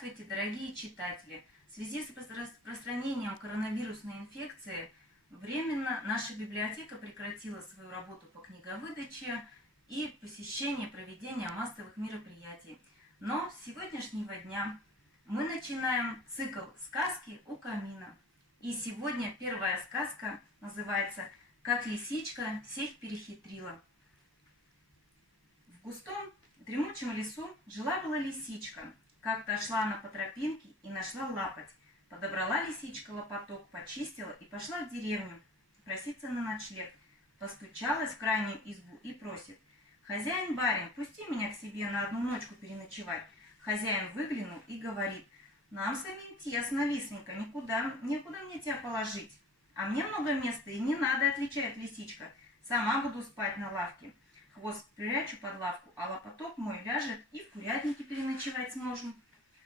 Здравствуйте, дорогие читатели! В связи с распространением коронавирусной инфекции временно наша библиотека прекратила свою работу по книговыдаче и посещение проведения массовых мероприятий. Но с сегодняшнего дня мы начинаем цикл «Сказки у камина». И сегодня первая сказка называется «Как лисичка всех перехитрила». В густом дремучем лесу жила-была лисичка. Как-то шла она по тропинке и нашла лапоть. Подобрала лисичка лопаток, почистила и пошла в деревню проситься на ночлег. Постучалась в крайнюю избу и просит: «Хозяин-барин, пусти меня к себе на одну ночку переночевать». Хозяин выглянул и говорит: «Нам самим тесно, лисенька, некуда мне тебя положить». «А мне много места и не надо», — отвечает лисичка. «Сама буду спать на лавке. Хвост прячу под лавку, а лопаток мой ляжет, и в курятнике переночевать сможем».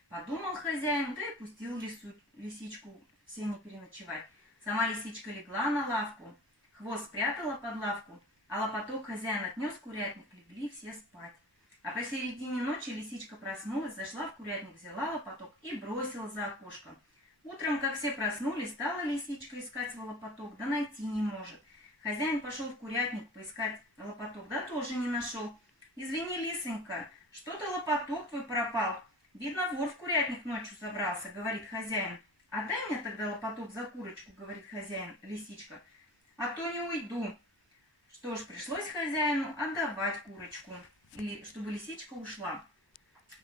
Подумал хозяин, да и пустил лисичку в сене переночевать. Сама лисичка легла на лавку, хвост спрятала под лавку, а лопаток хозяин отнес в курятник, легли все спать. А посередине ночи лисичка проснулась, зашла в курятник, взяла лопаток и бросила за окошко. Утром, как все проснулись, стала лисичка искать свой лопаток, да найти не может. Хозяин пошел в курятник поискать лопаток, да тоже не нашел. «Извини, лисенька, что-то лопаток твой пропал. Видно, вор в курятник ночью забрался», — говорит хозяин. «Отдай мне тогда лопаток за курочку», — говорит хозяин, лисичка, «а то не уйду». Что ж, пришлось хозяину отдавать курочку, чтобы лисичка ушла.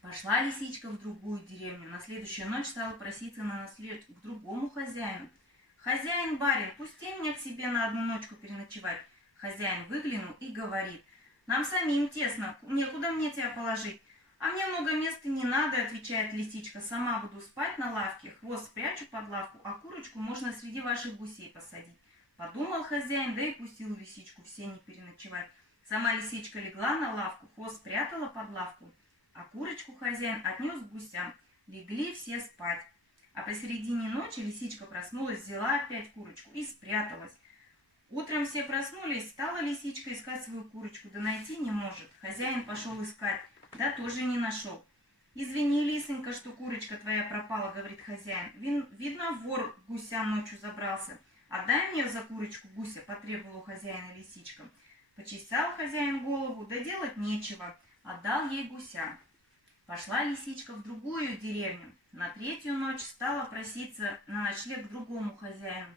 Пошла лисичка в другую деревню. На следующую ночь стала проситься на ночлег к другому хозяину. «Хозяин-барин, пусти меня к себе на одну ночку переночевать». Хозяин выглянул и говорит: «Нам самим тесно, некуда мне тебя положить». «А мне много места не надо», — отвечает лисичка, «сама буду спать на лавке, хвост спрячу под лавку, а курочку можно среди ваших гусей посадить». Подумал хозяин, да и пустил лисичку в сене переночевать. Сама лисичка легла на лавку, хвост спрятала под лавку, а курочку хозяин отнес к гусям. Легли все спать. А посередине ночи лисичка проснулась, взяла опять курочку и спряталась. Утром все проснулись, стала лисичка искать свою курочку, да найти не может. Хозяин пошел искать, да тоже не нашел. «Извини, лисенька, что курочка твоя пропала», — говорит хозяин. «Видно, вор к гусям ночью забрался. Отдай мне за курочку гуся», — потребовала у хозяина лисичка. Почесал хозяин голову, да делать нечего, отдал ей гуся. Пошла лисичка в другую деревню. На третью ночь стала проситься на ночлег к другому хозяину.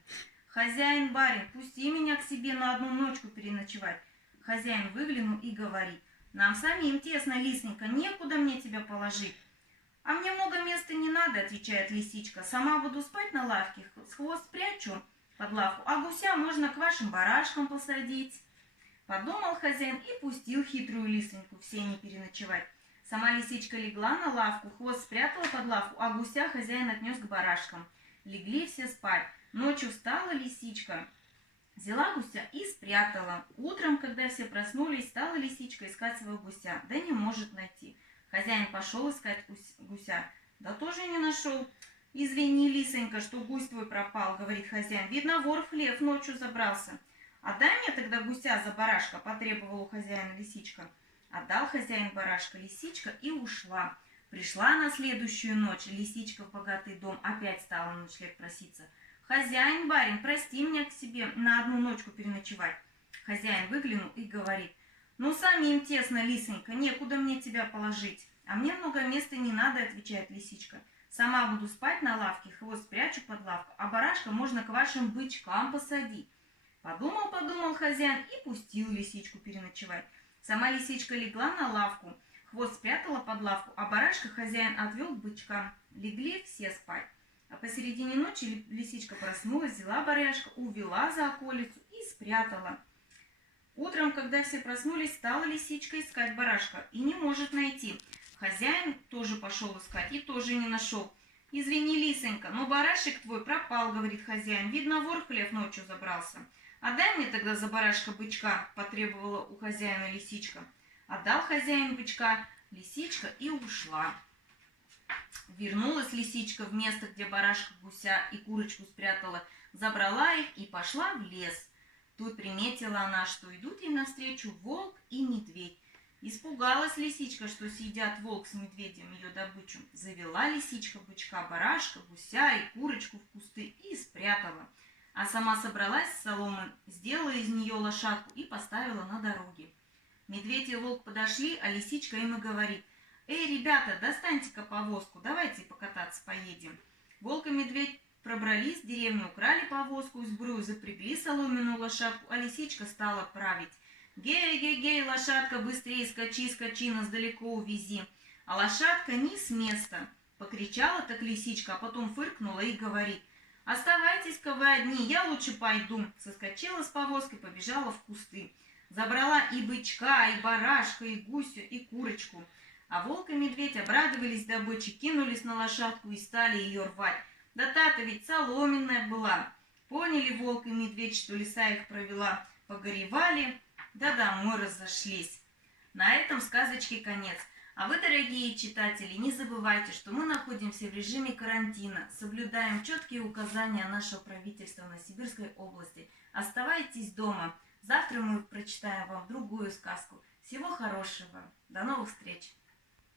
«Хозяин-барин, пусти меня к себе на одну ночку переночевать». Хозяин выглянул и говорит: «Нам самим тесно, лисенька, некуда мне тебя положить». «А мне много места не надо», — отвечает лисичка, «сама буду спать на лавке, хвост спрячу под лавку, а гуся можно к вашим барашкам посадить». Подумал хозяин и пустил хитрую лисеньку в сене переночевать. Сама лисичка легла на лавку, хвост спрятала под лавку, а гуся хозяин отнес к барашкам. Легли все спать. Ночью встала лисичка, взяла гуся и спрятала. Утром, когда все проснулись, стала лисичка искать своего гуся, да не может найти. Хозяин пошел искать гуся, да тоже не нашел. «Извини, лисенька, что гусь твой пропал», — говорит хозяин. «Видно, вор в хлев ночью забрался». «Отдай мне тогда гуся за барашка», — потребовала у хозяина лисичка. Отдал хозяин барашка, лисичка и ушла. Пришла на следующую ночь лисичка в богатый дом, опять стала на ночлег проситься. «Хозяин-барин, прости меня к себе на одну ночку переночевать». Хозяин выглянул и говорит: «Ну, самим тесно, лисенька, некуда мне тебя положить». «А мне много места не надо», — отвечает лисичка. «Сама буду спать на лавке, хвост спрячу под лавку, а барашка можно к вашим бычкам посадить». Подумал хозяин и пустил лисичку переночевать. Сама лисичка легла на лавку, хвост спрятала под лавку, а барашка хозяин отвел к бычкам. Легли все спать. А посередине ночи лисичка проснулась, взяла барашка, увела за околицу и спрятала. Утром, когда все проснулись, стала лисичка искать барашка и не может найти. Хозяин тоже пошел искать и тоже не нашел. «Извини, лисенька, но барашек твой пропал», — говорит хозяин. «Видно, вор в хлев ночью забрался». «Отдай мне тогда за барашка бычка», — потребовала у хозяина лисичка. Отдал хозяин бычка, лисичка и ушла. Вернулась лисичка в место, где барашка, гуся и курочку спрятала, забрала их и пошла в лес. Тут приметила она, что идут ей навстречу волк и медведь. Испугалась лисичка, что съедят волк с медведем ее добычу. Завела лисичка бычка, барашка, гуся и курочку в кусты и спрятала. А сама собралась с соломы, сделала из нее лошадку и поставила на дороге. Медведь и волк подошли, а лисичка им и говорит: «Эй, ребята, достаньте-ка повозку, давайте покататься поедем». Волк и медведь пробрались в деревню, украли повозку и сбрую, запрягли соломенную лошадку, а лисичка стала править. «Гей-гей-гей, лошадка, быстрее скачи, скачи, нас далеко увези». А лошадка ни с места. Покричала так лисичка, а потом фыркнула и говорит: «Оставайтесь-ка вы одни, я лучше пойду». Соскочила с повозки, побежала в кусты. Забрала и бычка, и барашка, и гусю, и курочку. А волк и медведь обрадовались добыче, кинулись на лошадку и стали ее рвать. Да та-то ведь соломенная была. Поняли волк и медведь, что лиса их провела. Погоревали, да домой разошлись. На этом сказочке конец. А вы, дорогие читатели, не забывайте, что мы находимся в режиме карантина, соблюдаем четкие указания нашего правительства на Сибирской области. Оставайтесь дома. Завтра мы прочитаем вам другую сказку. Всего хорошего. До новых встреч!